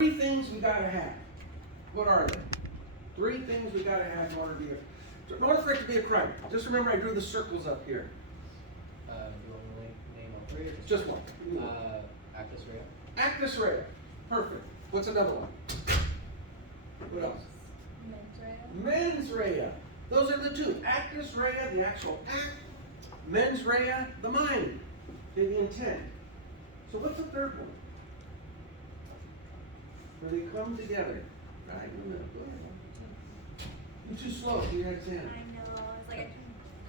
Three things we gotta have. What are they? Three things we gotta have in order for it to be a crime. Just remember I drew the circles up here. Do you want me to name all three or Just one. Actus rea? Actus rea. Perfect. What's another one? What else? Mens rea. Those are the two. Actus rea, the actual act. Mens rea, the mind, the intent. So what's the third one? Where they come together. Right in the middle. Go ahead. You're too slow. You're at 10. I know. It's like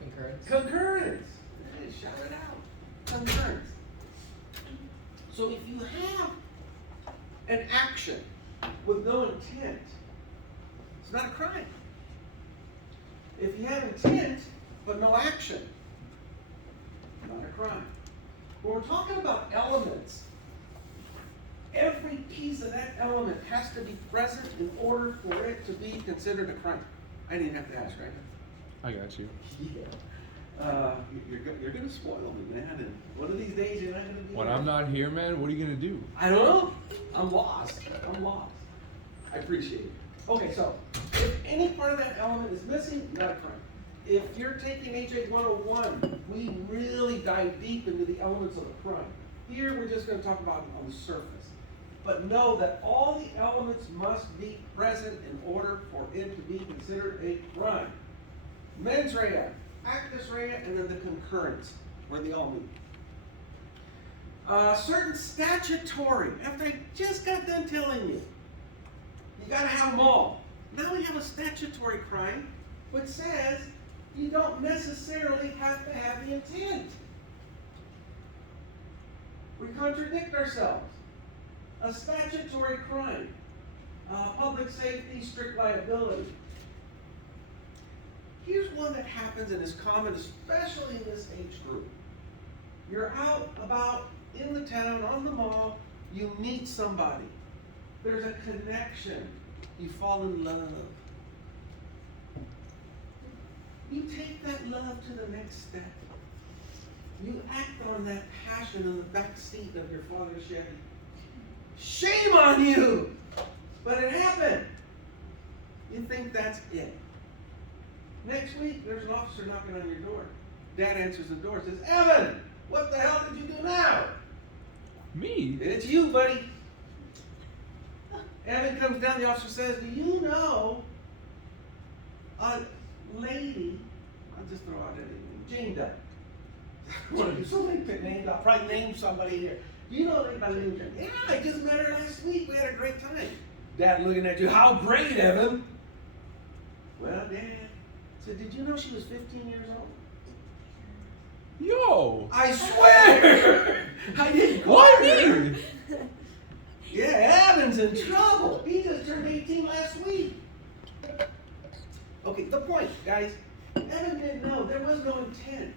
Concurrence? Concurrence. Hey, shout it out. Concurrence. So if you have an action with no intent, it's not a crime. If you have intent but no action, not a crime. When we're talking about elements, every piece of that element has to be present in order for it to be considered a crime. I didn't have to ask, right? I got you. Yeah. You're gonna spoil me, man. And one of these days you're not gonna be. When there. I'm not here, man, what are you gonna do? I don't know. I'm lost. I appreciate it. Okay, so if any part of that element is missing, not a crime. If you're taking HA 101, we really dive deep into the elements of the crime. Here we're just going to talk about it on the surface. But know that all the elements must be present in order for it to be considered a crime. Mens rea, actus rea, and then the concurrence, where they all meet. Certain statutory, after I just got done telling you, you got to have them all. Now we have a statutory crime which says you don't necessarily have to have the intent. We contradict ourselves. A statutory crime, public safety, strict liability. Here's one that happens and is common, especially in this age group. You're out about in the town, on the mall, you meet somebody. There's a connection. You fall in love. You take that love to the next step. You act on that passion in the back seat of your father's Chevy. Shame on you! But it happened. You think that's it. Next week, there's an officer knocking on your door. Dad answers the door and says, Evan, what the hell did you do now? Me? It's you, buddy. Evan comes down, the officer says, do you know a lady, I'll just throw out that name, Jane Doe. I want to do so many good names, I'll probably name somebody here. Do you know anybody named Jane? Yeah, I just met her last week, we had a great time. Dad looking at you, how great, Evan? Well, Dad, said, did you know she was 15 years old? Yo! I swear! I didn't Why her. me? Yeah, Evan's in trouble. He just turned 18 last week. Okay, the point, guys. Evan didn't know. There was no intent.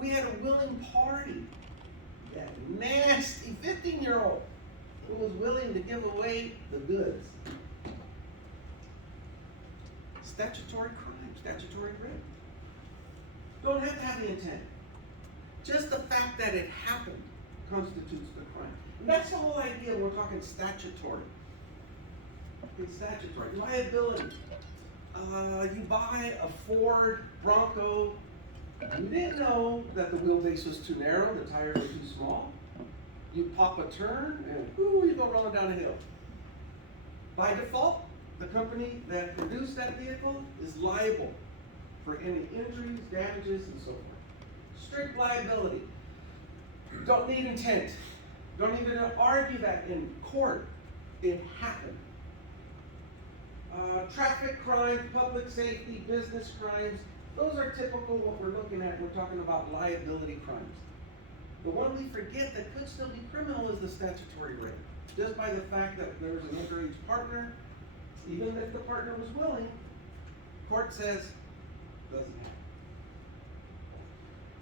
We had a willing party. That nasty 15-year-old who was willing to give away the goods. Statutory crime, statutory rape. Don't have to have the intent. Just the fact that it happened constitutes the crime. And that's the whole idea when we're talking statutory. It's statutory. Liability. You buy a Ford Bronco. You didn't know that the wheelbase was too narrow, the tires were too small. You pop a turn and you go rolling down a hill. By default, the company that produced that vehicle is liable for any injuries, damages, and so forth. Strict liability. Don't need intent. Don't even argue that in court. It happened. Traffic crimes, public safety, business crimes, those are typical what we're looking at. We're talking about liability crimes. The one we forget that could still be criminal is the statutory rape. Just by the fact that there's an underage partner, even if the partner was willing, court says, doesn't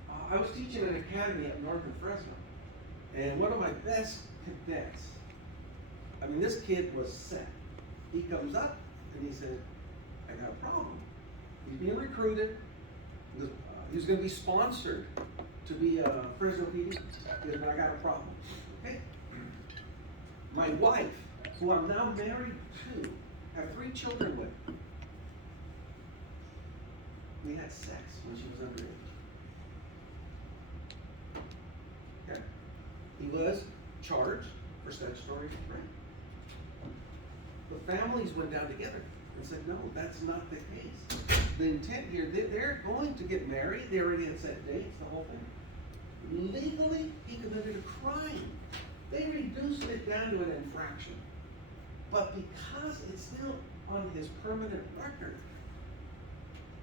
happen. I was teaching an academy up north in Fresno, and one of my best cadets, I mean, this kid was set. He comes up and he said, I got a problem. He's being recruited. He was going to be sponsored to be a Fresno PD. He said, I got a problem. Okay? My wife, who I'm now married to, have 3 children with. We had sex when she was underage. Okay. He was charged for statutory rape. The families went down together and said, no, that's not the case. The intent here, they're going to get married. They already had set dates, the whole thing. Legally, he committed a crime. They reduced it down to an infraction. But because it's still on his permanent record,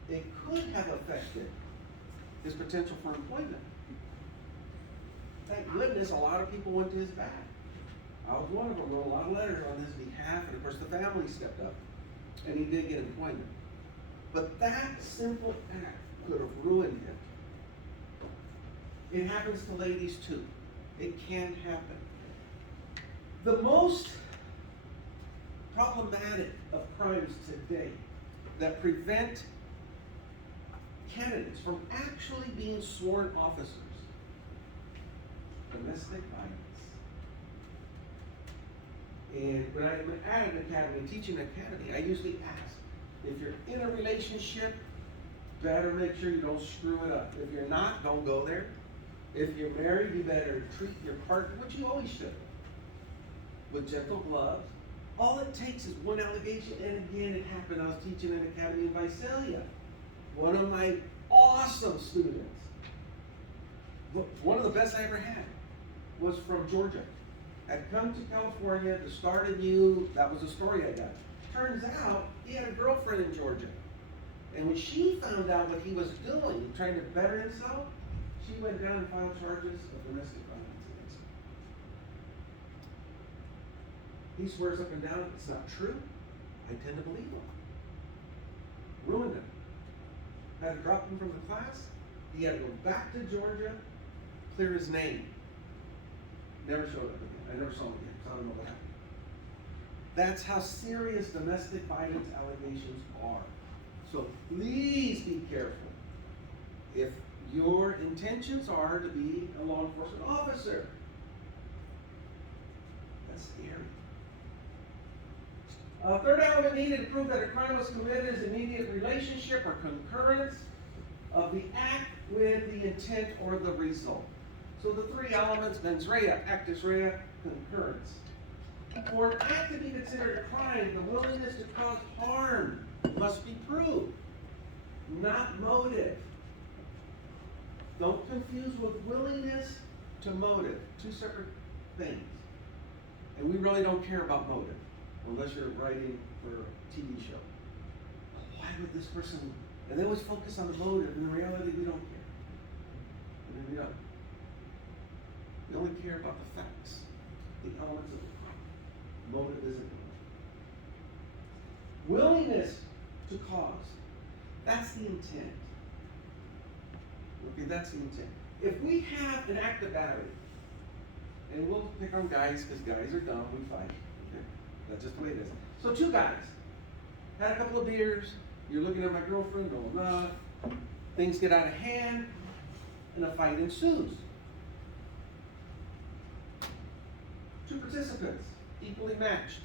it could have affected his potential for employment. Thank goodness a lot of people went to his back. I was one of them, wrote a lot of letters on his behalf, and of course the family stepped up, and he did get employment. But that simple act could have ruined him. It happens to ladies too. It can happen. The most problematic of crimes today that prevent candidates from actually being sworn officers: domestic violence. And when I'm at an academy, teaching an academy, I usually ask, if you're in a relationship, better make sure you don't screw it up. If you're not, don't go there. If you're married, you better treat your partner, which you always should, with gentle gloves. All it takes is one allegation, and again, it happened. I was teaching an academy in Visalia. One of my awesome students, one of the best I ever had, was from Georgia. Had come to California to start anew. That was the story I got. Turns out he had a girlfriend in Georgia. And when she found out what he was doing, trying to better himself, she went down and filed charges of domestic violence against him. He swears up and down it's not true. I tend to believe him. Ruined him. Had to drop him from the class. He had to go back to Georgia, clear his name. Never showed up again. I never saw him again, so I don't know what happened. That's how serious domestic violence allegations are. So please be careful. If your intentions are to be a law enforcement officer, that's scary. Third element needed to prove that a crime was committed is immediate relationship or concurrence of the act with the intent or the result. So the 3 elements: mens rea, actus rea, concurrence. For an act to be considered a crime, the willingness to cause harm must be proved, not motive. Don't confuse with willingness to motive, 2 separate things. And we really don't care about motive, unless you're writing for a TV show. Why would this person, and they always focus on the motive, and in reality we don't care. I mean, we don't. We only care about the facts, the elements of the crime. Motive isn't enough. Willingness to cause, that's the intent. Okay, that's the intent. If we have an act of battery, and we'll pick on guys because guys are dumb, we fight. Okay? That's just the way it is. So 2 guys had a couple of beers. You're looking at my girlfriend, no, I'm not. Things get out of hand, and a fight ensues. 2 participants, equally matched,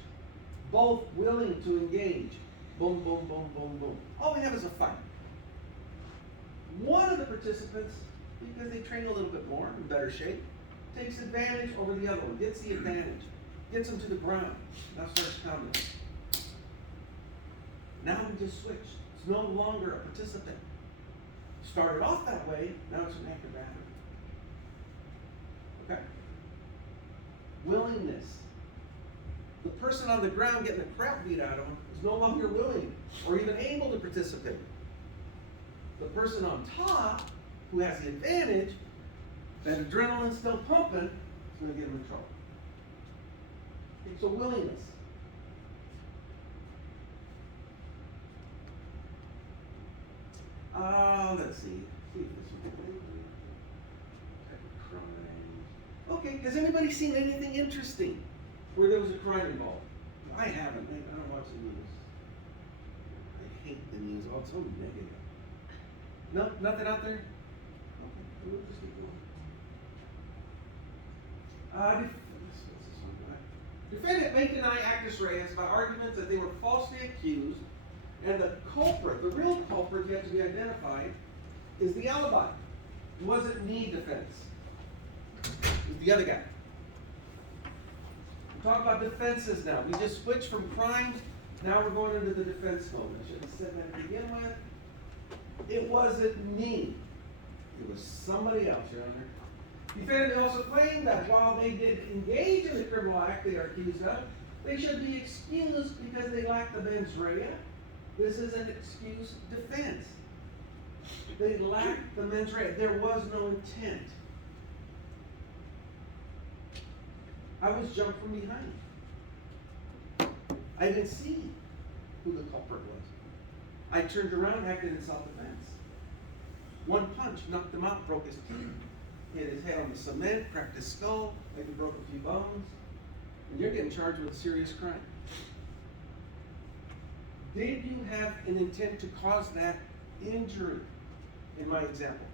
both willing to engage. Boom, boom, boom, boom, boom. All we have is a fight. One of the participants, because they train a little bit more, in better shape, takes advantage over the other one, gets the advantage, gets him to the ground, now starts pounding. Now we just switched. It's no longer a participant. Started off that way, now it's an active battery. Okay? Willingness. The person on the ground getting the crap beat out of him is no longer willing or even able to participate. The person on top, who has the advantage, that adrenaline's still pumping, is going to get him in trouble. Okay, so willingness. Let's see. See if this one. Crime. Okay, has anybody seen anything interesting where there was a crime involved? I haven't. I don't watch the news. I hate the news. Oh, it's so negative. No, nothing out there? Okay, we'll just keep going. Defendant may deny actus reus by arguments that they were falsely accused, and the culprit, the real culprit yet to be identified, is the alibi. It wasn't me, defense. It was the other guy. We're talking about defenses now. We just switched from crimes, now we're going into the defense mode. I should have said that to begin with. It wasn't me. It was somebody else, Your Honor. Defendant also claimed that while they did engage in the criminal act they are accused of, they should be excused because they lack the mens rea. This is an excuse defense. They lacked the mens rea. There was no intent. I was jumped from behind. I didn't see who the culprit was. I turned around, acted in self-defense. One punch knocked him out, broke his teeth, hit his head on the cement, cracked his skull, maybe broke a few bones, and you're getting charged with a serious crime. Did you have an intent to cause that injury? In my example,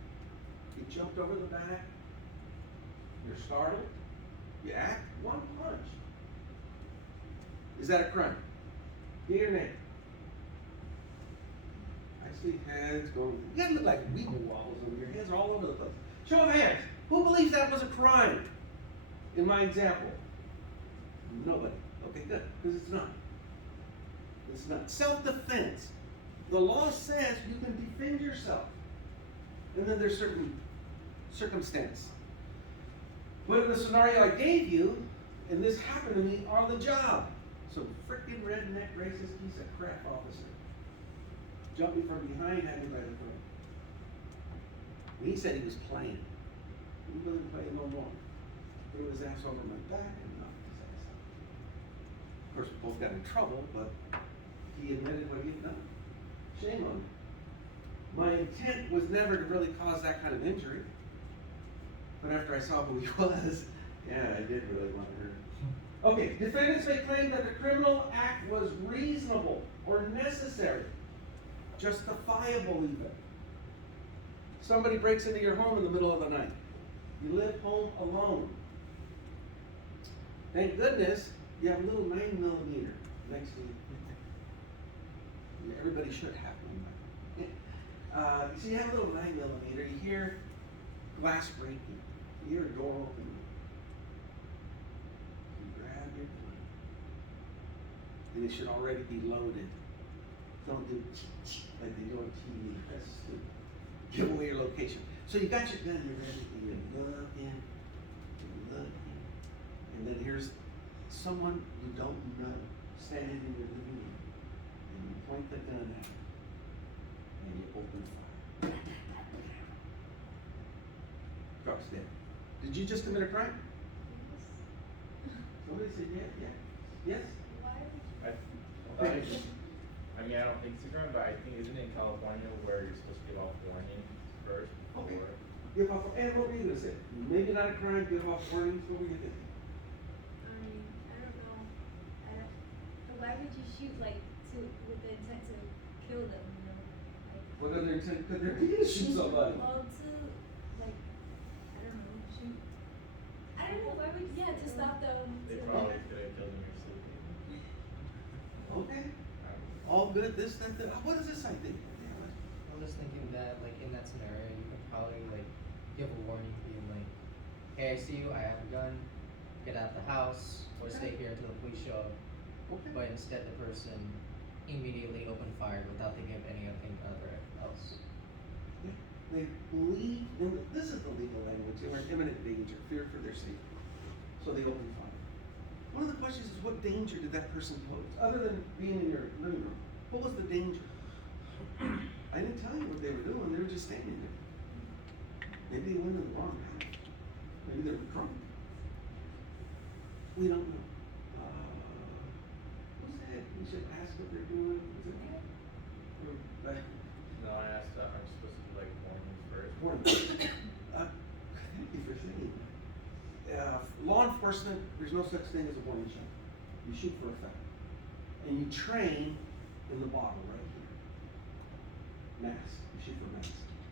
you jumped over the back, you're startled, you act, one punch. Is that a crime? Yea or nay? I see hands going, you guys look like weeble wobbles over here. Hands are all over the place. Show of hands. Who believes that was a crime? In my example? Nobody. Okay, good. Because it's not. It's not. Self-defense. The law says you can defend yourself. And then there's certain circumstance. But in the scenario I gave you, and this happened to me on the job, some freaking redneck racist piece of crap officer jumped me from behind, had me by the throat. And he said he was playing. He wasn't playing no more. Threw his ass over my back and knocked his ass out. Of course, we both got in trouble, but he admitted what he'd done. Shame on him. My intent was never to really cause that kind of injury. But after I saw who he was, yeah, I did really want to hurt him. Okay, defendants may claim that the criminal act was reasonable or necessary, justifiable even. Somebody breaks into your home in the middle of the night. You live home alone. Thank goodness you have a little 9mm next to you. Everybody should have one. So you have a little 9mm, you hear glass breaking, you hear a door open. You grab your gun. And it should already be loaded. Don't do like they do on TV. That's stupid. Give away your location. So you got your gun, you're ready, and you look in, and then here's someone you don't know standing in your living room, and you point the gun at him, and you open fire. Drops dead. Did you just commit a crime? Somebody said yeah. Yes? I mean, I don't think it's a crime, but I think, isn't it in California where you're supposed to give off warnings first? Okay. Before? Give off, and what were you gonna say? Maybe not a crime, give off warnings, what were you thinking? I don't know. But why would you shoot with the intent to kill them? You know, What other intent could there be to shoot somebody? Well, I don't know, shoot. I don't know. Why would to stop them? They probably could have killed him or something. Okay, all good, this, that, what is this I think? I'm just thinking that, like, in that scenario, you could probably, like, give a warning being like, hey, I see you, I have a gun, get out the house, or stay here until the police show up. Okay. But instead, the person immediately opened fire without thinking of anything other else. They believe, and this is the legal language, they were in imminent danger, fear for their safety. So they open fire. One of the questions is, what danger did that person pose? Other than being in your living room, what was the danger? I didn't tell you what they were doing, they were just standing there. Maybe they went in the wrong house. Maybe they were drunk. We don't know. Who said we should ask what they're doing? Is it No, I asked, I'm supposed to do like warnings first. Warning. Thank you for saying that. Law enforcement, there's no such thing as a warning shot. You shoot for effect. And you train in the bottle right here. Mass. You shoot for mass.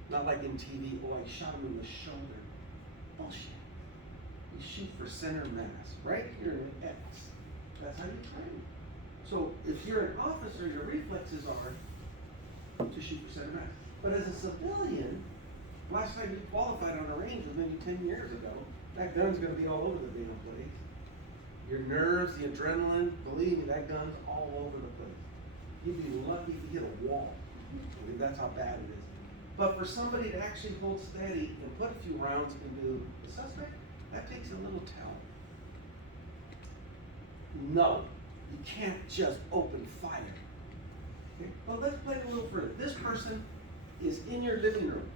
Not like in TV, oh, I shot him in the shoulder. Bullshit. You shoot for center mass, right here in X. That's how you train. So if you're an officer, your reflexes are to shoot for center mass. But as a civilian, last time you qualified on a range was maybe 10 years ago. That gun's gonna be all over the damn place. Your nerves, the adrenaline, believe me, that gun's all over the place. You'd be lucky if you hit a wall. I mean, that's how bad it is. But for somebody to actually hold steady and put a few rounds into the suspect, that takes a little talent. No, you can't just open fire. Okay? But let's play it a little further. This person is in your living room.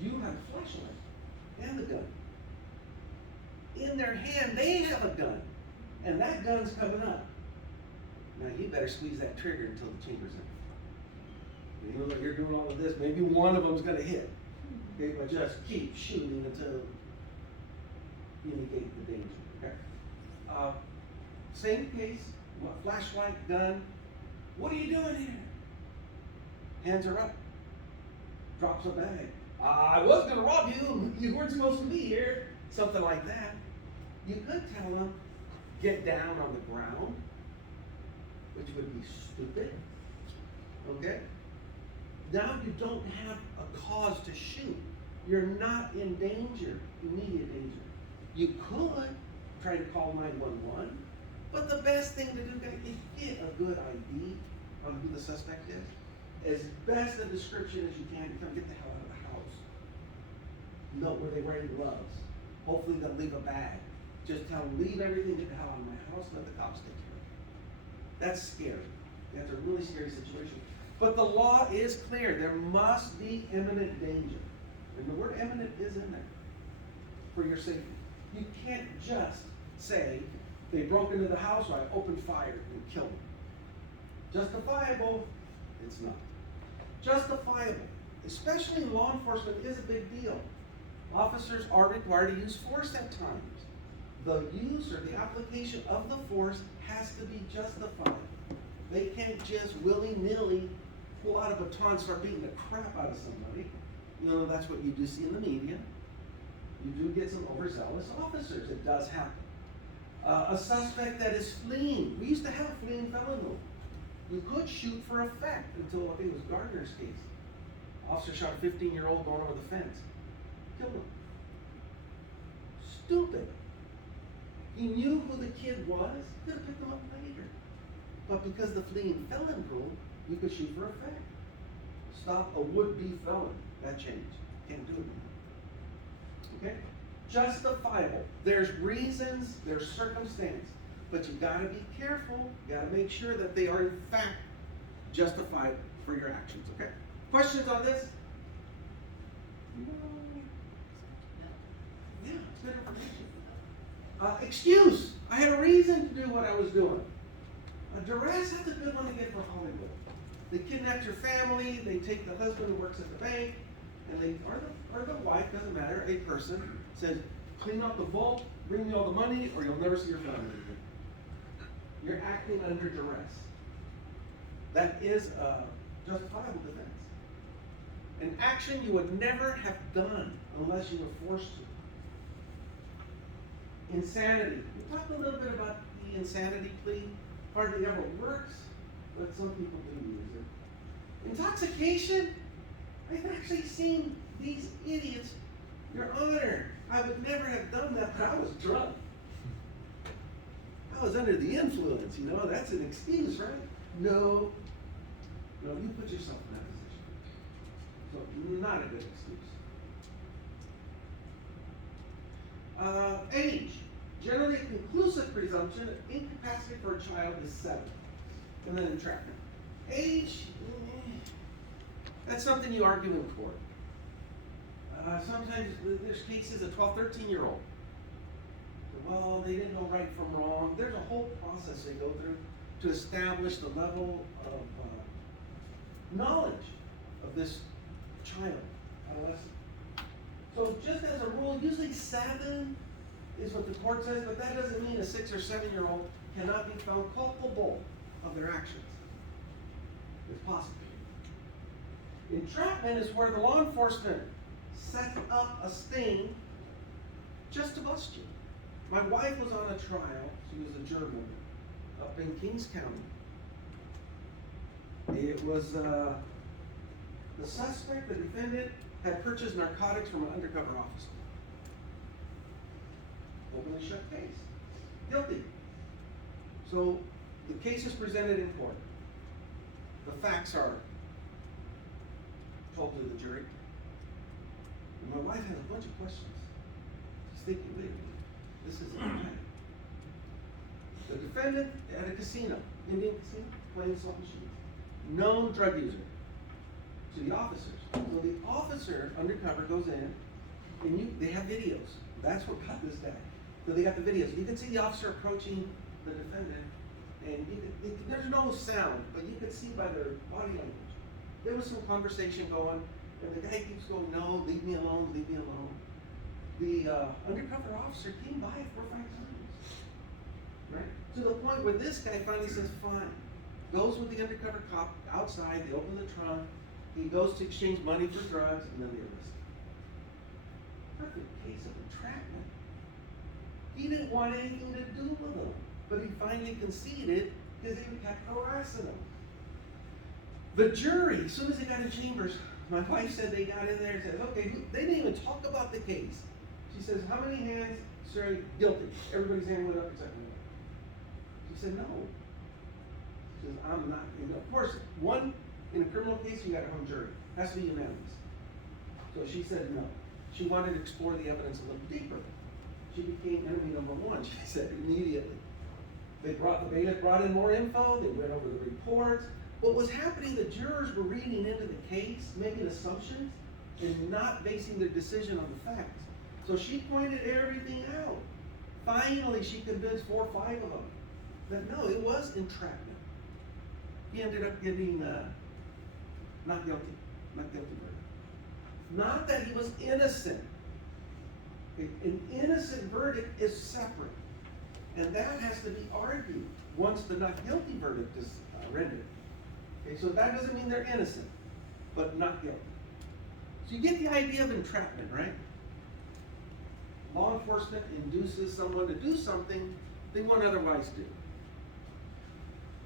You have a flashlight and the gun. In their hand, they have a gun. And that gun's coming up. Now you better squeeze that trigger until the chamber's in. You know that you're doing all of this, maybe one of them's gonna hit. Okay, but just keep shooting until you negate the danger. Okay. Same case, flashlight, gun. What are you doing here? Hands are up. Drops a bag. I was gonna rob you. You weren't supposed to be here. Something like that. You could tell them, get down on the ground, which would be stupid. Okay? Now you don't have a cause to shoot. You're not in danger, immediate danger. You could try to call 911, but the best thing to do is get a good ID on who the suspect is. As best a description as you can to come get the hell out of the house. Note where they're wearing gloves. Hopefully they'll leave a bag. Just tell them, leave everything, get the hell out of my house, let the cops take care of it. That's scary. That's a really scary situation. But the law is clear. There must be imminent danger. And the word imminent is in there for your safety. You can't just say, they broke into the house, so I opened fire and killed them. Justifiable, it's not. Justifiable, especially in law enforcement, is a big deal. Officers are required to use force at times. The use or the application of the force has to be justified. They can't just willy-nilly pull out a baton and start beating the crap out of somebody. You know, that's what you do see in the media. You do get some overzealous officers. It does happen. A suspect that is fleeing. We used to have a fleeing felon rule. You could shoot for effect until, I think it was Gardner's case. Officer shot a 15-year-old going over the fence. Killed him. Stupid. He knew who the kid was. He could have picked him up later. But because the fleeing felon rule, you could shoot for effect. Stop a would-be felon. That changed. Can't do it anymore. Okay? Justifiable. There's reasons, there's circumstance. But you gotta be careful. You gotta make sure that they are in fact justified for your actions. Okay? Questions on this? Yeah, it's good information. Excuse. I had a reason to do what I was doing. Duress, that's a good one to get for Hollywood. They kidnap your family, they take the husband who works at the bank, and they, or the wife, doesn't matter, a person, says, clean up the vault, bring me all the money, or you'll never see your family again. You're acting under duress. That is a justifiable defense. An action you would never have done unless you were forced to. Insanity. We talked a little bit about the insanity plea. Hardly ever works, but some people do use it. Intoxication. I've actually seen these idiots. Your Honor, I would never have done that, but I was drunk. I was under the influence, you know, that's an excuse, right? No, you put yourself in that position. So, not a good excuse. Age. Generally, a conclusive presumption of incapacity for a child is 7. And then entrapment. Age, that's something you argue in court. Sometimes there's cases of 12, 13-year-old. Well, they didn't know right from wrong. There's a whole process they go through to establish the level of knowledge of this child, adolescent. So just as a rule, usually 7 is what the court says, but that doesn't mean a 6 or 7-year-old cannot be found culpable of their actions. It's possible. Entrapment is where the law enforcement sets up a sting just to bust you. My wife was on a trial. She was a juror member. up in Kings County. It was, the suspect, the defendant, had purchased narcotics from an undercover officer. Open and shut case. Guilty. So, the case is presented in court. The facts are told to the jury. And my wife has a bunch of questions. She's thinking, wait a minute, this isn't right. The defendant at a casino, Indian casino, playing slot machines, known drug user to the officers. So the officer undercover goes in, and they have videos. That's what got this guy. So they got the videos. You can see the officer approaching the defendant, and there's no sound, but you could see by their body language. There was some conversation going, and the guy keeps going, no, leave me alone, leave me alone. The undercover officer came by 4 or 5 times, right? To the point where this guy finally says, fine. Goes with the undercover cop outside, they open the trunk, he goes to exchange money for drugs, and then they arrest him. Perfect case of entrapment. He didn't want anything to do with them, but he finally conceded because they kept harassing him. The jury, as soon as they got in chambers, my wife said they got in there and said, okay, they didn't even talk about the case. She says, how many hands, sir, guilty? Everybody's hand went up except me. She said, no. She says, I'm not. And of course, in a criminal case, you got a hung jury. It has to be unanimous. So she said no. She wanted to explore the evidence a little deeper. She became enemy number one, she said immediately. The bailiff brought in more info, they went over the reports. What was happening, the jurors were reading into the case, making assumptions, and not basing their decision on the facts. So she pointed everything out. Finally, she convinced 4 or 5 of them that no, it was entrapment. He ended up getting not guilty verdict. Not that he was innocent. An innocent verdict is separate, and that has to be argued once the not guilty verdict is rendered. Okay, so that doesn't mean they're innocent, but not guilty. So you get the idea of entrapment, right? Law enforcement induces someone to do something they won't otherwise do.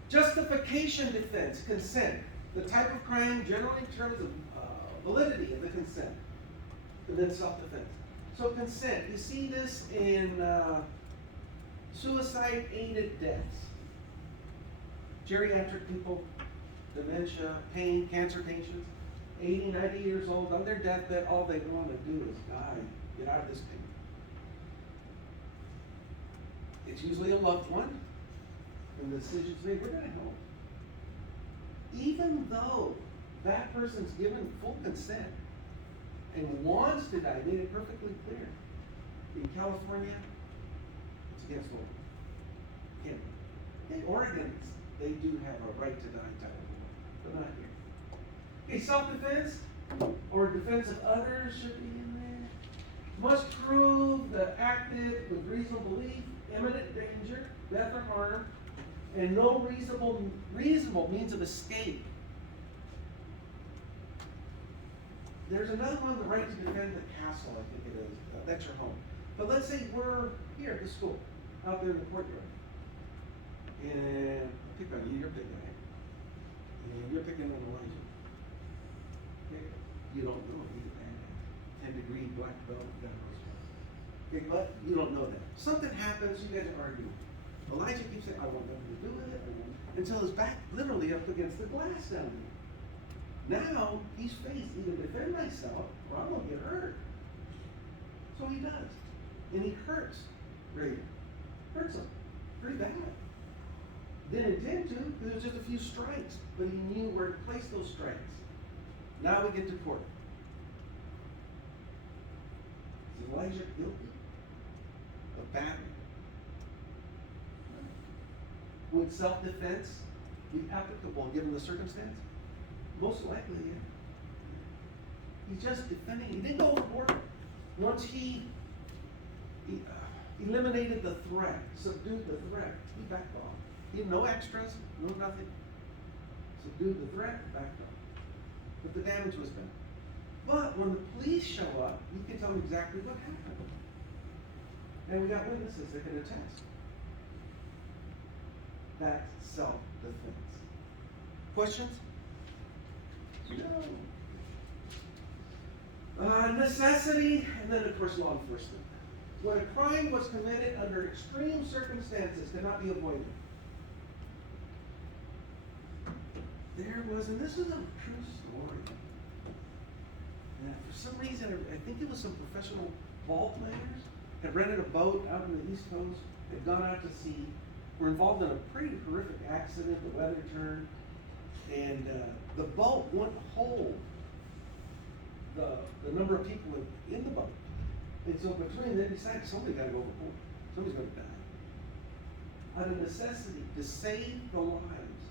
Justification defense, consent. The type of crime generally in terms of validity of the consent, and then self-defense. So consent, you see this in suicide-aided deaths. Geriatric people, dementia, pain, cancer patients, 80, 90 years old, on their deathbed, all they want to do is die, get out of this pain. It's usually a loved one, and the decision's made, we're going to help. Even though that person's given full consent and wants to die, made it perfectly clear. In California, it's against law. Can't. In Oregon, they do have a right to die type of law, but not here. Okay, self-defense or defense of others should be in there. Must prove that acted with reasonable belief, imminent danger, death or harm, and no reasonable means of escape. There's another one, the right to defend the castle, I think it is. That's your home. But let's say we're here at the school, out there in the courtyard. And pick on you, you're a big guy. And you're picking on Elijah. Okay? You don't know he's a bad 10-degree black belt. Okay, but you don't know that. Something happens, you guys are arguing. Elijah keeps saying, I want nothing to do with it. Until his back literally up against the glass down there. Now, he's faced either defend myself or I'm going to get hurt. So he does. And he hurts Raven. Hurts him. Pretty bad. Didn't intend to, because it was just a few strikes. But he knew where to place those strikes. Now we get to court. Is Elijah guilty of battery? Would self-defense be applicable given the circumstance? Most likely, yeah. He's just defending. He didn't go overboard. Once he eliminated the threat, subdued the threat, he backed off. He had no extras, no nothing. Subdued the threat, backed off. But the damage was done. But when the police show up, you can tell them exactly what happened. And we got witnesses that can attest. that's self-defense. Questions? Necessity, and then of course law enforcement. When a crime was committed under extreme circumstances, cannot be avoided. There was, and this is a true story. And for some reason, I think it was some professional ball players had rented a boat out on the East Coast, had gone out to sea, were involved in a pretty horrific accident, the weather turned, and the boat wouldn't hold the number of people in the boat. And so between them, they decided somebody got to go overboard. Somebody's going to die. Out of necessity, to save the lives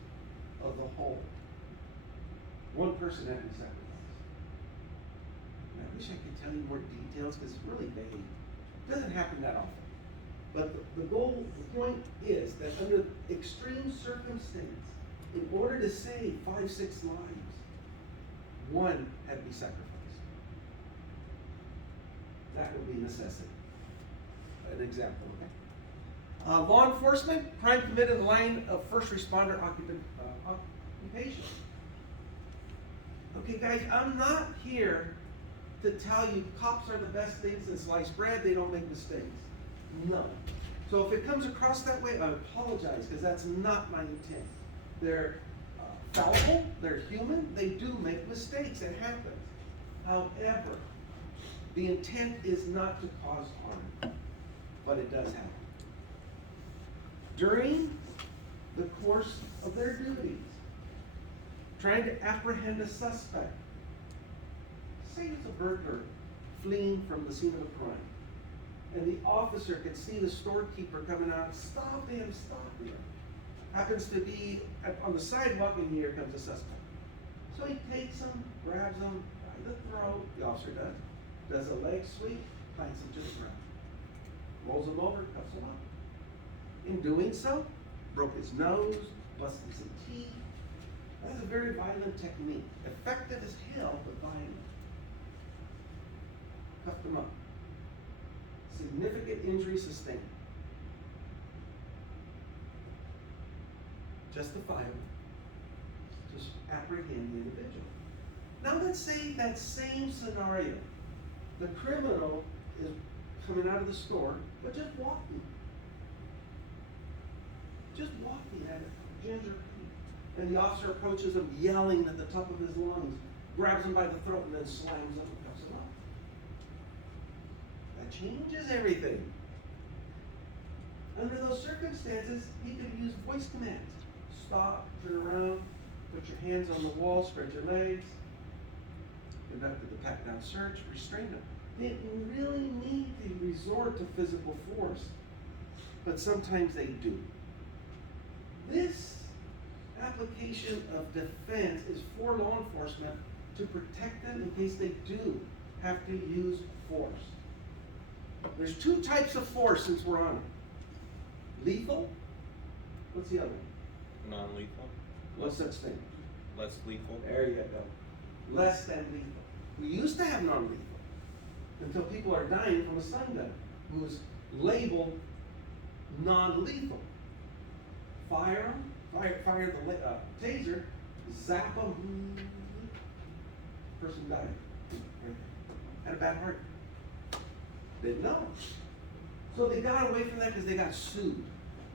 of the whole, one person had to be sacrificed. And I wish I could tell you more details because it's really vague. It doesn't happen that often. But the goal, the point is that under extreme circumstance, in order to save 5, 6 lives, one had to be sacrificed. That would be necessity. An example, okay? Law enforcement, crime committed in the line of first responder occupation. Okay, guys, I'm not here to tell you cops are the best things in sliced bread, they don't make mistakes. No. So if it comes across that way, I apologize, because that's not my intent. They're fallible, they're human, they do make mistakes, it happens. However, the intent is not to cause harm, but it does happen. During the course of their duties, trying to apprehend a suspect, say it's a burglar fleeing from the scene of a crime, and the officer can see the storekeeper coming out, stop him, happens to be on the sidewalk, and here comes the suspect. So he takes him, grabs him by the throat, the officer does a leg sweep, plants him to the ground, rolls him over, cuffs him up. In doing so, broke his nose, busted some teeth. That's a very violent technique. Effective as hell, but violent. Cuffed him up. Significant injury sustained. Justifiable. Just apprehend the individual. Now let's say that same scenario. The criminal is coming out of the store, but just walking. Just walking at a ginger peak. And the officer approaches him, yelling at the top of his lungs, grabs him by the throat, and then slams him and cuffs him up. That changes everything. Under those circumstances, he could use voice commands. Stop, turn around, put your hands on the wall, spread your legs. Conducted the pat-down search, restrained him. They didn't really need to resort to physical force, but sometimes they do. This application of defense is for law enforcement to protect them in case they do have to use force. There's 2 types of force since we're on it. Lethal. What's the other one? Non-lethal. What's such thing? Less lethal. There you go. Less than lethal. We used to have non-lethal until people are dying from a stun gun, who's labeled non-lethal. Fire the taser, zap them, person died. Had a bad heart. Didn't know. So they got away from that because they got sued,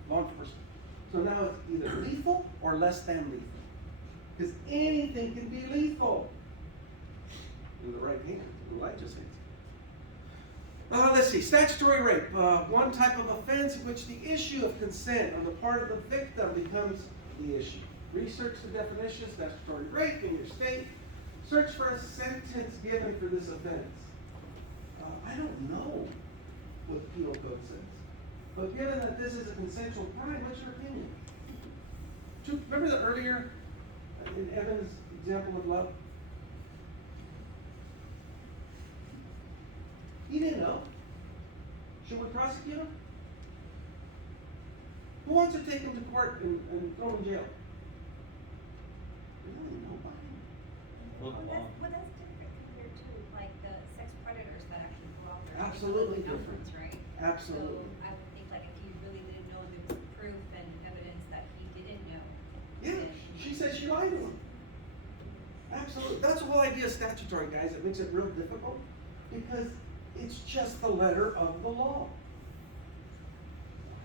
law enforcement. So now it's either lethal or less than lethal. Because anything can be lethal. In the right hand, in the righteous hands. Let's see, statutory rape. One type of offense in which the issue of consent on the part of the victim becomes the issue. Research the definition of statutory rape in your state. Search for a sentence given for this offense. I don't know what the penal code says. But given that this is a consensual crime, what's your opinion? Remember the earlier, in Evan's example of love? He didn't know. Should we prosecute him? Who wants to take him to court and throw him in jail? Really, nobody. Well, that's different compared to like the sex predators that actually go out there. Absolutely and different. Right? Absolutely. So I would think like if you really didn't know there was proof and evidence that he says she lied to him. Absolutely. That's the whole idea of statutory, guys. It makes it real difficult because it's just the letter of the law.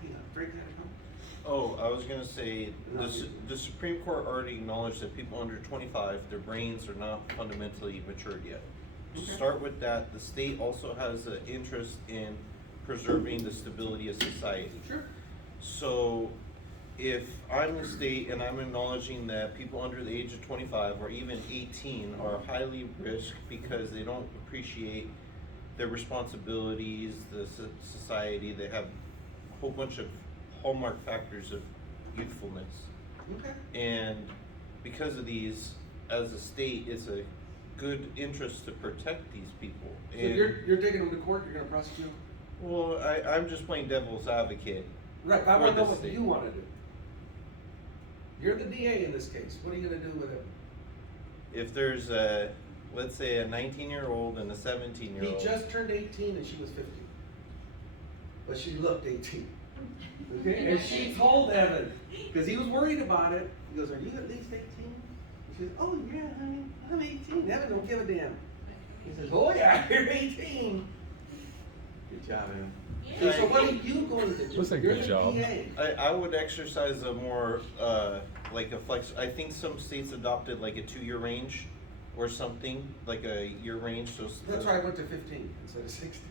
Hang on, Drake had a comment? Oh, I was gonna say, No, the Supreme Court already acknowledged that people under 25, their brains are not fundamentally matured yet. To Okay. start with that, the state also has an interest in preserving the stability of society. Sure. So, if I'm the state and I'm acknowledging that people under the age of 25 or even 18 are highly risk because they don't appreciate their responsibilities, the society, they have a whole bunch of hallmark factors of youthfulness. Okay. And because of these, as a state, it's a good interest to protect these people. So And, you're taking them to court, you're gonna prosecute them? well, I'm just playing devil's advocate. Right, but I For wanna know the what state. you wanna do. You're the DA in this case, what are you gonna do with him? If there's a, let's say a 19-year-old and a 17-year-old. He just turned 18 and she was 15. But she looked 18. Okay, and she told Evan, because he was worried about it, he goes, are you at least 18? She says, oh yeah, honey, I'm 18. Evan don't give a damn. He says, oh yeah, you're 18. Good job, Evan. Okay, so what are you going to do? Listen, You're good the job. DA. I would exercise a more, like a flex, I think some states adopted like a 2-year range or something, like a year range, so. That's why I went to 15 instead of 16.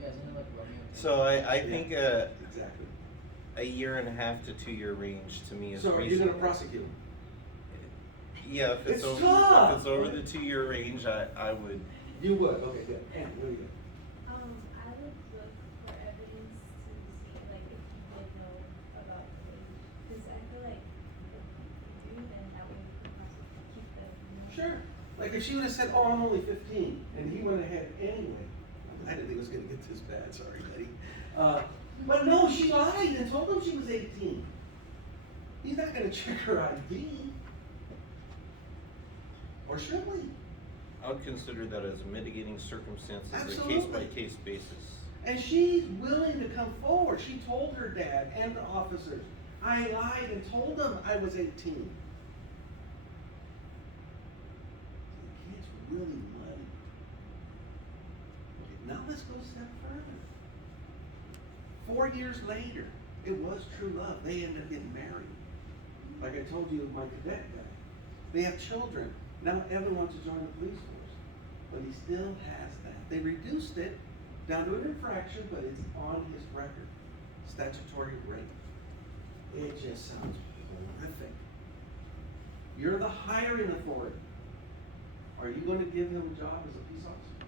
Yeah, isn't it like Romeo? So I Yeah. think Exactly. a 1.5 to 2 year range to me is So are you reasonable. gonna prosecute him? Yeah, if it's It's over, tough. if it's over the 2-year range, I would. You would, okay, good. And, what do you got? I would look for evidence to see, like, if he did know about the age, cause I feel like if you do, then that way we can possibly keep the, you know. Sure. Like if she would have said, oh, I'm only 15, and he went ahead anyway. I didn't think it was gonna get this bad, sorry, buddy. But no, she lied and told him she was 18. He's not gonna check her ID. Or should we? I would consider that as mitigating circumstances, a Absolutely. case-by-case basis. And she's willing to come forward. She told her dad and the officers, I lied and told them I was 18. The kid's really muddy. Okay, now let's go a step further. 4 years later, it was true love. They ended up getting married. Like I told you, my cadet guy. They have children. Now Evan wants to join the police force, but he still has that. They reduced it down to an infraction, but it's on his record. Statutory rape. It just sounds horrific. You're the hiring authority. Are you going to give him a job as a peace officer?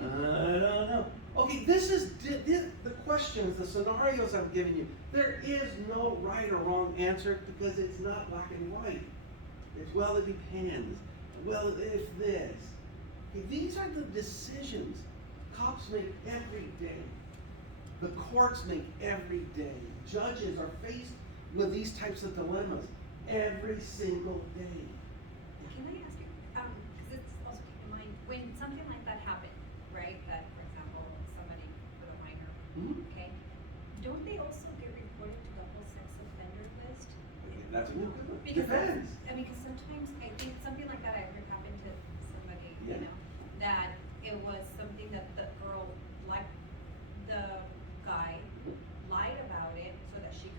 I don't know. Okay, this is the questions, the scenarios I'm giving you. There is no right or wrong answer because it's not black and white. It's, well, it depends. Well, if this. Okay, these are the decisions cops make every day. The courts make every day. Judges are faced with these types of dilemmas every single day. Can I ask you, because it's also keep in mind, when something like that happened, right, that, for example, somebody with a minor, Hmm? okay, don't they also get reported to the whole sex offender list? That's a good one. Because Depends. I mean, because sometimes I think something like that I heard happen to somebody, Yeah. you know, that it was something that the girl, like, the guy lied about it so that she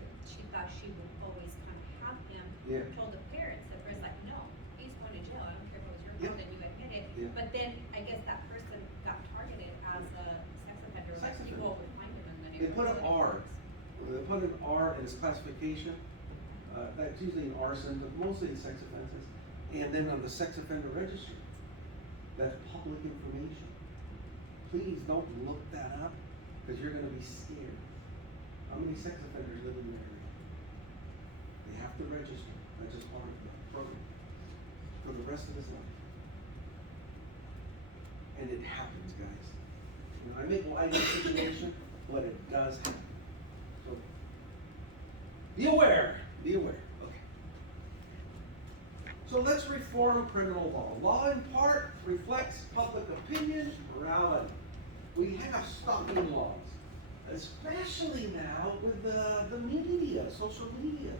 thought she would always kind of have him. Yeah. Told the parents, the parents like, no, he's going to jail, I don't care if it was your Yeah. fault and you admit it. Yeah. But then I guess that person got targeted as a sex offender, Sex like offender. people would find him in the They put an neighborhood. R. They put an R in its classification. That's usually an arson, but mostly in sex offenses. And then on the sex offender registry, that's public information. Please don't look that up, because you're gonna be scared. How many sex offenders live in your area? They have to register. That's just part of the program for the rest of his life. And it happens, guys. You know, I make light of the situation, but it does happen. So be aware. Be aware. Okay. So let's reform criminal law. Law in part reflects public opinion, morality. We have stalking laws. especially now with the media, social media.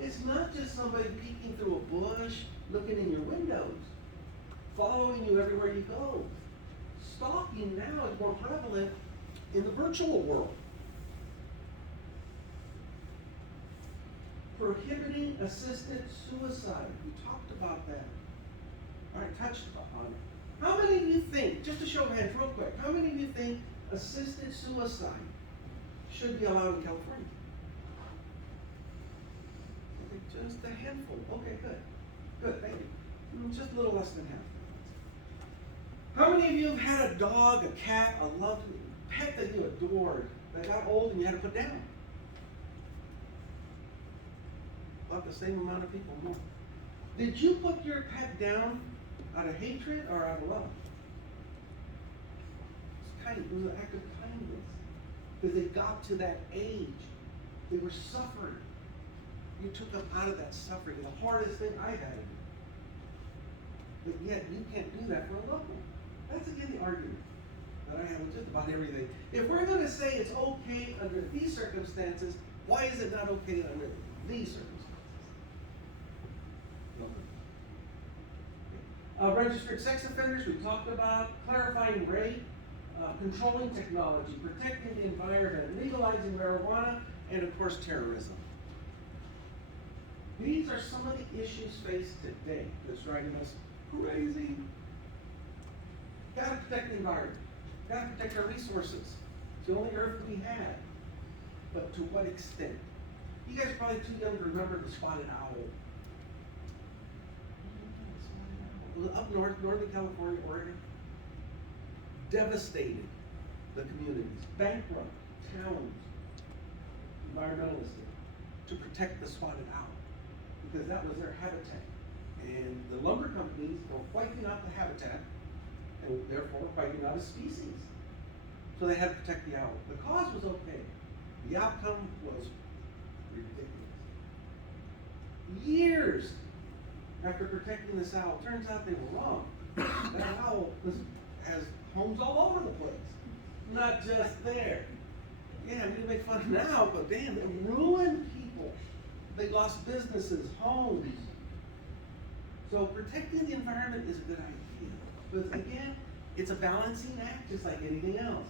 It's not just somebody peeking through a bush, looking in your windows, following you everywhere you go. Stalking now is more prevalent in the virtual world. Prohibiting assisted suicide. We talked about that. All right, touched upon it. How many of you think, just a show of hands real quick, how many of you think assisted suicide should be allowed in California? Okay, just a handful. Okay, good. Good, thank you. Just a little less than half. How many of you have had a dog, a cat, a loved pet that you adored, that got old and you had to put down? About the same amount of people, more. Did you put your pet down out of hatred or out of love? It's kind. It was an act of kindness. Because they got to that age. They were suffering. You took them out of that suffering. The hardest thing I had to do. But yet you can't do that for a loved one. That's again the argument that I have with just about everything. If we're going to say it's okay under these circumstances, why is it not okay under these circumstances? Registered sex offenders, we talked about, clarifying rape, controlling technology, protecting the environment, legalizing marijuana, and of course terrorism. These are some of the issues faced today that's driving us crazy. Gotta protect the environment. Gotta protect our resources. It's the only earth we have. But to what extent? You guys are probably too young to remember the spotted owl. Up north, Northern California, Oregon, devastated the communities, bankrupt towns, environmentalists did, to protect the spotted owl, because that was their habitat. And the lumber companies were wiping out the habitat, and therefore wiping out a species. So they had to protect the owl. The cause was okay. The outcome was ridiculous. Years after protecting this owl, turns out they were wrong. That owl has homes all over the place, not just there. Yeah, we can make fun now, but damn, it ruined people. They lost businesses, homes. So protecting the environment is a good idea. But again, it's a balancing act, just like anything else.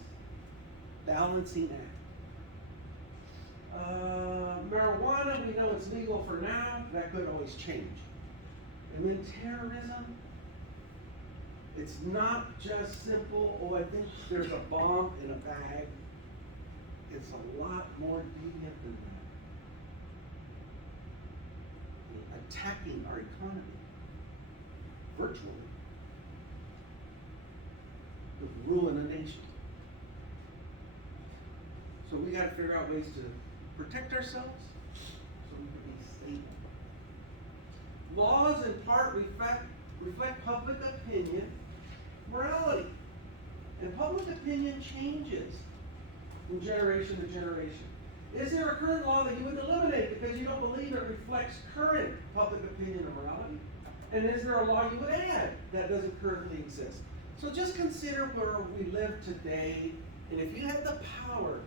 Balancing act. Marijuana, we know it's legal for now. That could always change. And then terrorism, it's not just simple, oh, I think there's a bomb in a bag. It's a lot more deviant than that. Attacking our economy, virtually, would ruin a nation. So we gotta figure out ways to protect ourselves so we can be stable. Laws in part reflect public opinion, morality. And public opinion changes from generation to generation. Is there a current law that you would eliminate because you don't believe it reflects current public opinion or morality? And is there a law you would add that doesn't currently exist? So just consider where we live today, and if you had the power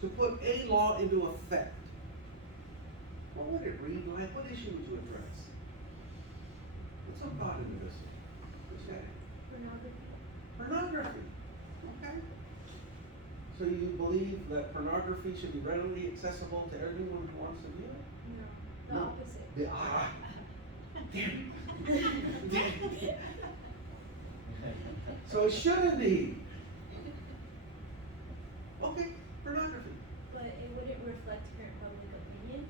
to put a law into effect, what would it read like? What issue would you address? What's up about into this? What's that? Pornography. Okay. So you believe that pornography should be readily accessible to everyone who wants to view it? No, the No. opposite. Damn. So it shouldn't be. Okay, pornography. But it wouldn't reflect current public opinion,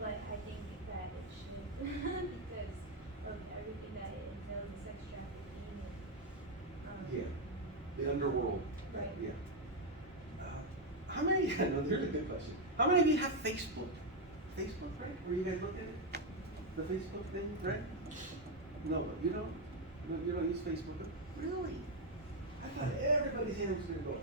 but I think that it should, because of everything that it entails, the sex trafficking and, Yeah. The underworld. Right. Yeah. How many, no, there's a good question. How many of you have Facebook? Facebook, right? Where you guys look at it? The Facebook thing, right? No, but you don't? No, you don't use Facebook? Really? I thought everybody's hands were gonna go.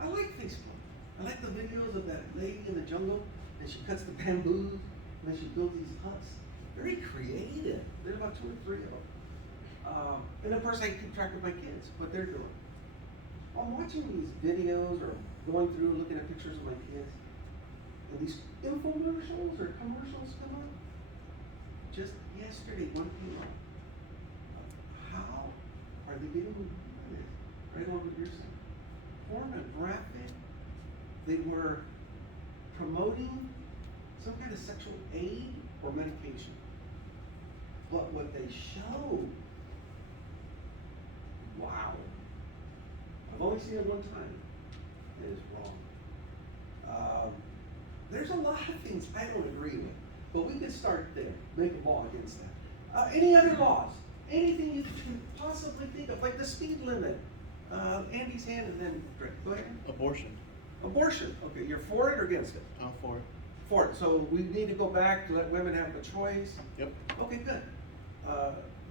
I like Facebook. I like the videos of that lady in the jungle, and she cuts the bamboos, and then she builds these huts. Very creative. There's about 2 or 3 of them. And of course I keep track of my kids, what they're doing. I'm watching these videos or going through, looking at pictures of my kids, and these infomercials or commercials come up. Just yesterday, one came up. How are they getting this? Right on what you're saying. Pornographic. They were promoting some kind of sexual aid or medication. But what they showed, wow. I've only seen it one time. It is wrong. There's a lot of things I don't agree with, but we could start there, make a law against that. Any other laws? Anything you can possibly think of, like the speed limit. Andy's hand and then Rick, go ahead. Abortion. Abortion, okay, you're for it or against it? I'm for it. For it, so we need to go back to let women have the choice? Yep. Okay, good.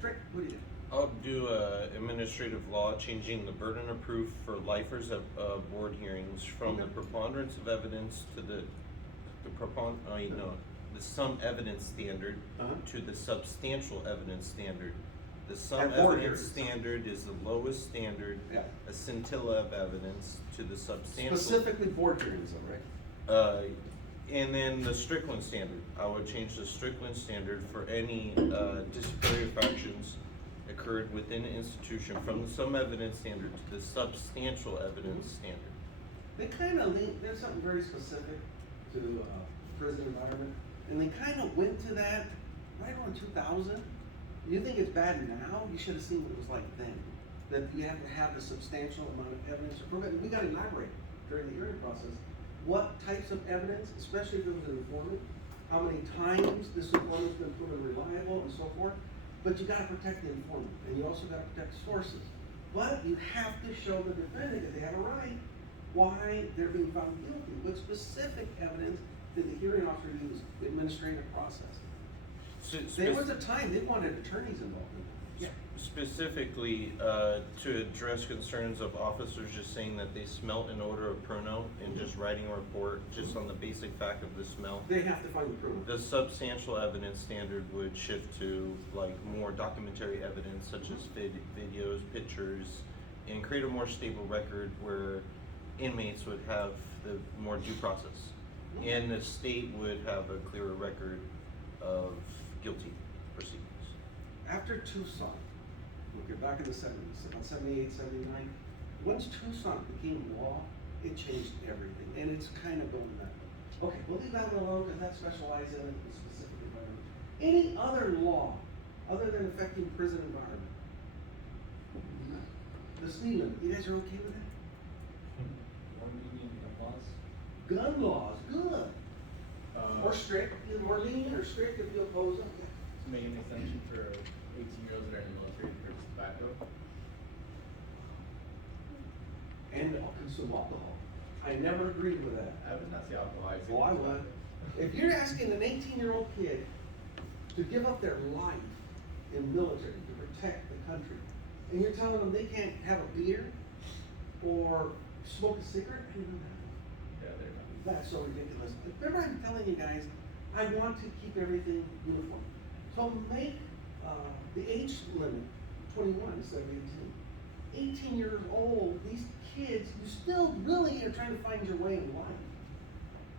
Rick, what do you do? I'll do a administrative law changing the burden of proof for lifers at board hearings from the Okay. preponderance of evidence to the some evidence standard Uh-huh. to the substantial evidence standard. The some At board evidence hearings. standard is the lowest standard, Yeah. a scintilla of evidence to the substantial. Specifically board hearings though, right? And then the Strickland standard, I would change the Strickland standard for any disciplinary infractions occurred within an institution from the some evidence standard to the substantial evidence standard. They kind of lean, there's something very specific to prison environment, and they kind of went to that right around 2000. You think it's bad now? You should have seen what it was like then. That you have to have a substantial amount of evidence to prove it. And we got to elaborate during the hearing process what types of evidence, especially if it was an informant, how many times this informant's been proven reliable and so forth. But you got to protect the informant, and you also got to protect sources. But you have to show the defendant that they have a right why they're being found guilty. What specific evidence did the hearing officer use the administrative process? So There was a time they wanted attorneys involved in it. Yeah. Specifically, to address concerns of officers just saying that they smelt an odor of Pruno and just writing a report just on the basic fact of the smell. They have to find the proof. The substantial evidence standard would shift to like more documentary evidence such as videos, pictures, and create a more stable record where inmates would have the more due process. And the state would have a clearer record of guilty proceedings. After Tucson, okay, back in the 70s, about 78, 79, once Tucson became law, it changed everything, and it's kind of going that way. Okay, we'll leave that one alone because that specializes in a specific environment. Any other law, other than affecting prison environment? The speed limit, you guys are okay with that? More lenient laws. Gun laws, good. Or strict, either more lenient or strict if you oppose them. Yeah. To make an extension for 18-year-olds that are in the military to purchase tobacco. And consume alcohol. I never agreed with that. I would not say alcohol. I'd say Well, I would. If you're asking an 18-year-old kid to give up their life in military to protect the country, and you're telling them they can't have a beer or smoke a cigarette, I didn't know that. Yeah, they're not. That's so ridiculous. Remember I'm telling you guys, I want to keep everything uniform. So make the age limit 21 instead of 18. 18 years old, these kids, you still really are trying to find your way in life.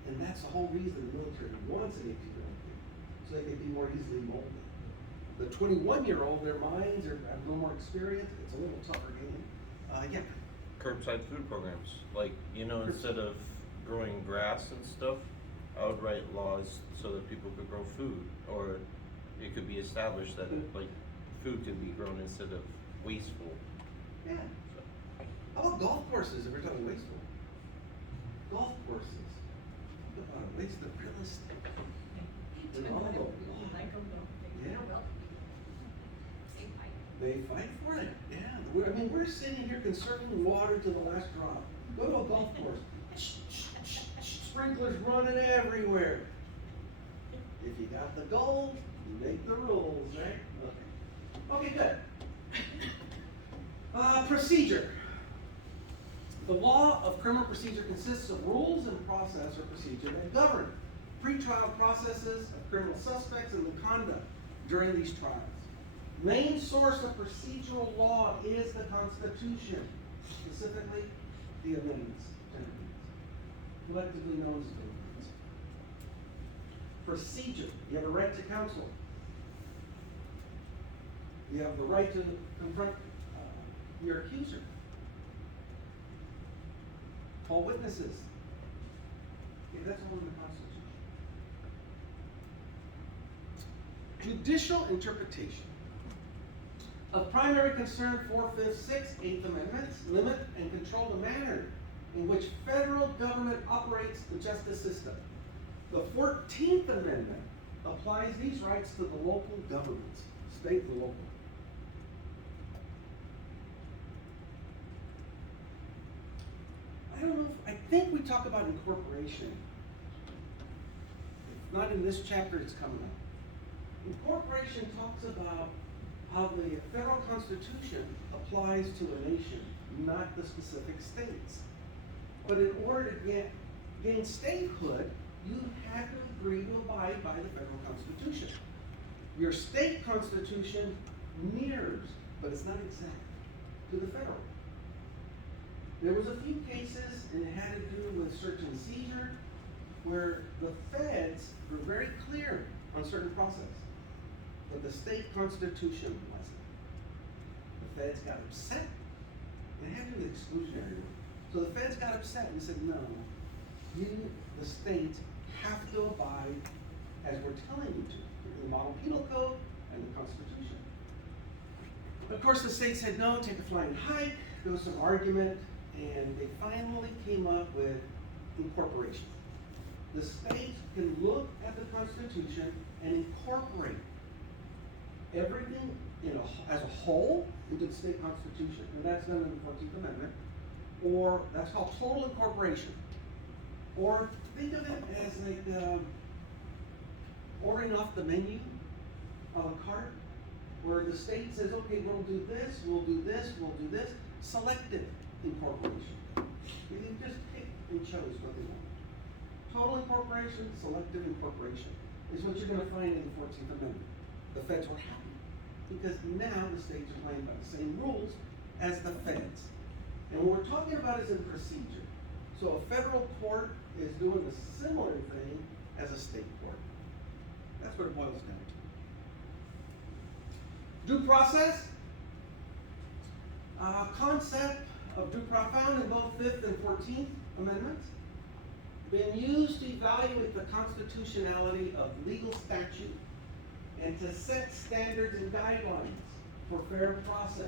And that's the whole reason the military wants an 18-year-old kid, so they can be more easily molded. The 21-year-old, their minds have a little more experience, it's a little tougher game. Yeah. Curbside food programs, like, instead of growing grass and stuff, I would write laws so that people could grow food, or it could be established that like food could be grown instead of wasteful. Yeah. How about golf courses if we're talking wasteful? Golf courses. Talk about a waste of real estate. And all of them. Yeah. They fight for it, yeah. We're sitting here conserving water to the last drop. Go to a golf course. Sprinklers running everywhere. If you got the gold, you make the rules, right? Okay, good. Procedure. The law of criminal procedure consists of rules and process or procedure that govern pretrial processes of criminal suspects and the conduct during these trials. Main source of procedural law is the Constitution, specifically the amendments. collectively known as bill of rights. Procedure, you have a right to counsel. You have the right to confront your accuser. Call witnesses. Okay, that's all in the Constitution. Judicial interpretation. Of primary concern, 4th, 5th, 6th, 8th Amendments limit and control the manner in which federal government operates the justice system. The 14th Amendment applies these rights to the local governments, state and local. I don't know, I think we talk about incorporation. If not in this chapter, it's coming up. Incorporation talks about how the federal constitution applies to a nation, not the specific states. But in order to gain statehood, you have to agree to abide by the federal constitution. Your state constitution mirrors, but it's not exact, to the federal. There was a few cases, and it had to do with search and seizure, where the feds were very clear on certain process, but the state constitution wasn't. The feds got upset. It had to be the exclusionary rule. So the feds got upset and said, no, you, the state, have to abide as we're telling you to, the model penal code and the Constitution. Of course, the state said, no, take a flying hike. There was some argument, and they finally came up with incorporation. The state can look at the Constitution and incorporate everything as a whole into the state constitution, and that's done in the 14th Amendment, or that's called total incorporation. Or think of it as like ordering off the menu a la carte, where the state says, okay, we'll do this, we'll do this, we'll do this. Selective incorporation. You just pick and chose what they want. Total incorporation, selective incorporation is what you're going to find in the 14th Amendment. The feds were happy because now the states are playing by the same rules as the feds. And what we're talking about is in procedure. So a federal court is doing a similar thing as a state court. That's what it boils down to. Due process. Concept of due process found in both 5th and 14th Amendments. Been used to evaluate the constitutionality of legal statute and to set standards and guidelines for fair process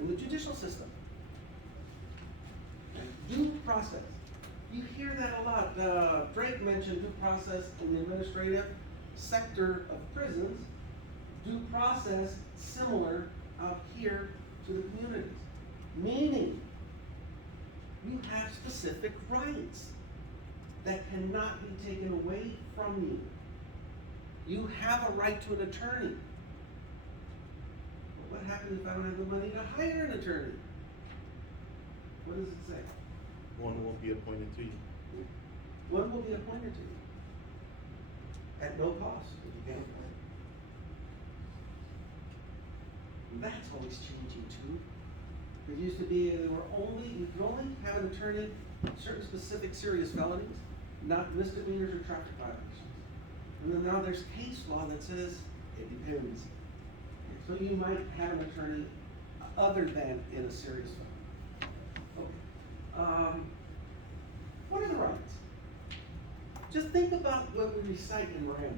in the judicial system. Due process. You hear that a lot. Drake mentioned due process in the administrative sector of prisons. Due process similar out here to the communities. Meaning, you have specific rights that cannot be taken away from you. You have a right to an attorney. But what happens if I don't have the money to hire an attorney? What does it say? One will be appointed to you. One will be appointed to you. At no cost, if you can't afford it. That's always changing too. It used to be you could only have an attorney in certain specific serious felonies, not misdemeanors or traffic violations. And then now there's case law that says it depends. So you might have an attorney other than in a serious felony. Okay. What are the rights? Just think about what we recite in Miranda.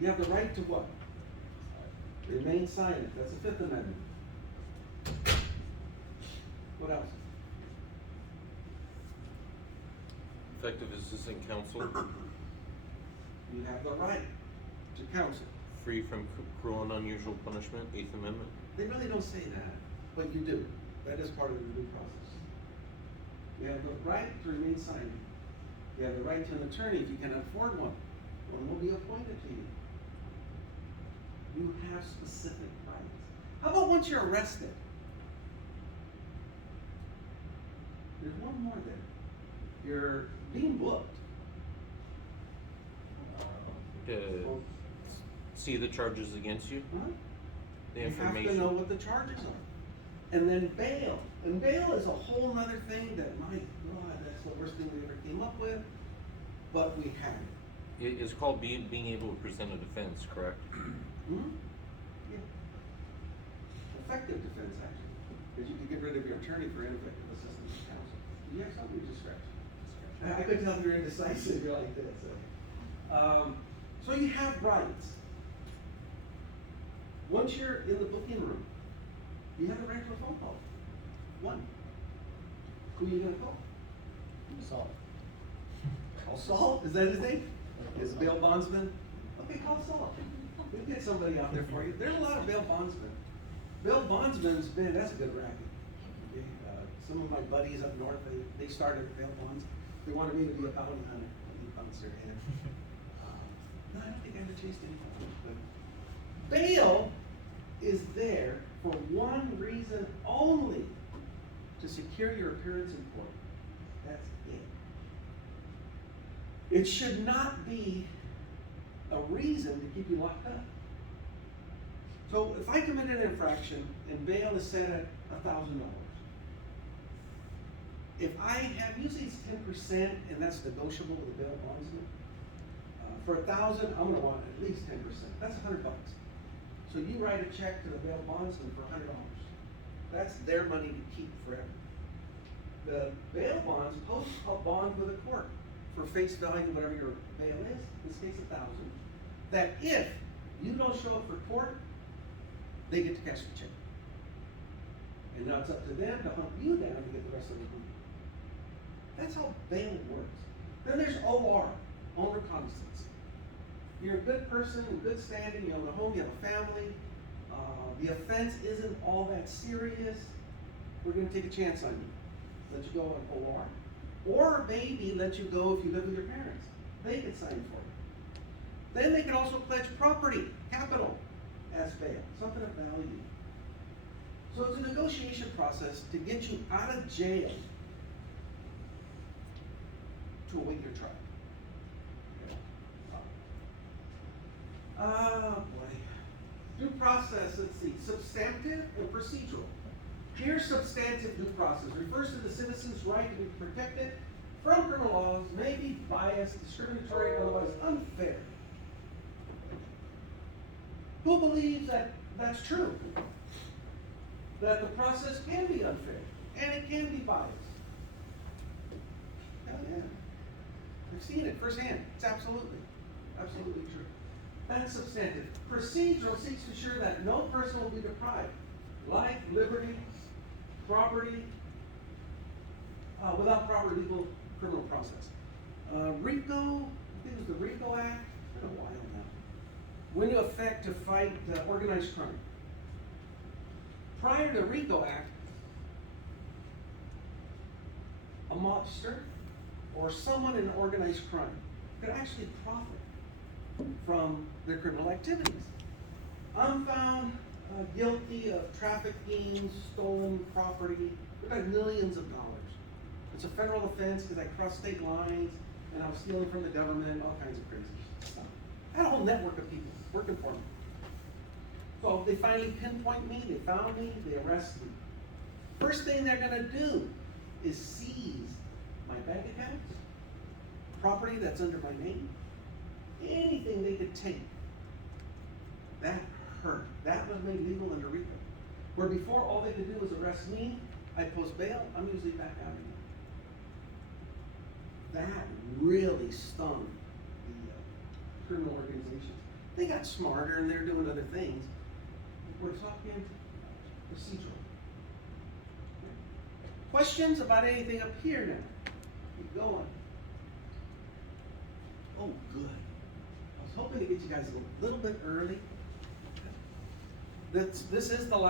You have the right to what? Remain silent. That's the 5th Amendment. What else? Effective assistant counsel, You have the right to counsel. free from cruel and unusual punishment, 8th Amendment. They really don't say that, but you do. That is part of the due process. You have the right to remain silent. You have the right to an attorney if you can afford one. One will be appointed to you. You have specific rights. How about once you're arrested? There's one more there. You're being booked. See the charges against you, Huh? the You have to information. know what the charges are. And then bail. And bail is a whole nother thing that, my God, that's that's the worst thing we ever came up with, but we had it. It's called being able to present a defense, correct? Hmm? Yeah. Effective defense, actually, because you can get rid of your attorney for ineffective assistance of counsel. Do you have something you just scratched? I could tell you're indecisive, you're like this. So you have rights. Once you're in the booking room, you have a right to a phone call. One. Who are you gonna call? Saul. Call Saul? Is that his name? Is bail bondsman? Okay, call Saul. We'll get somebody out there for you. There's a lot of bail bondsmen. Bail bondsman's been, that's a good racket. Okay, some of my buddies up north, they started bail bonds. They wanted me to be a bounty hunter. He bounced their head. No, I don't think I ever chased anybody. But bail is there for one reason only, to secure your appearance in court. That's it. It should not be a reason to keep you locked up. So if I commit an infraction and bail is set at $1,000, if I have, usually it's 10%, and that's negotiable with the bail bondsman. For $1,000, I'm gonna want at least 10%. That's $100. So you write a check to the bail bondsman for $100. That's their money to keep forever. The bail bonds post a bond with the court for face value, whatever your bail is, in this case $1,000. That if you don't show up for court, they get to cash the check. And now it's up to them to hunt you down to get the rest of the money. That's how bail works. Then there's OR, own recognizance. You're a good person, in good standing, you own a home, you have a family, the offense isn't all that serious, we're gonna take a chance on you. Let you go on OR. Or maybe let you go if you live with your parents. They can sign for you. Then they can also pledge property, capital, as bail, something of value. So it's a negotiation process to get you out of jail to await your trial. Oh boy. Due process, let's see, substantive and procedural. Here, substantive due process refers to the citizen's right to be protected from criminal laws, may be biased, discriminatory, or otherwise unfair. Who believes that that's true? That the process can be unfair, and it can be biased. Hell yeah. I've seen it firsthand. It's absolutely true. That's substantive. Procedural seeks to ensure that no person will be deprived life, liberty, property, without proper legal criminal process. RICO, I think it was the RICO Act, it's been a while now, went into effect to fight organized crime. Prior to the RICO Act, a mobster or someone in organized crime could actually profit from their criminal activities. I'm found guilty of trafficking, stolen property, we got millions of dollars. It's a federal offense because I crossed state lines and I was stealing from the government, all kinds of crazy stuff. I had a whole network of people working for me. So they finally pinpoint me, they found me, they arrest me. First thing they're gonna do is seize my bank accounts, property that's under my name, anything they could take. That hurt. That was made legal under RICO. Where before all they could do was arrest me, I'd post bail, I'm usually back out again. That really stung the criminal organizations. They got smarter and they're doing other things. We're talking procedural. Questions about anything up here now? Keep going. Oh, good. I was hoping to get you guys a little bit early. This is the last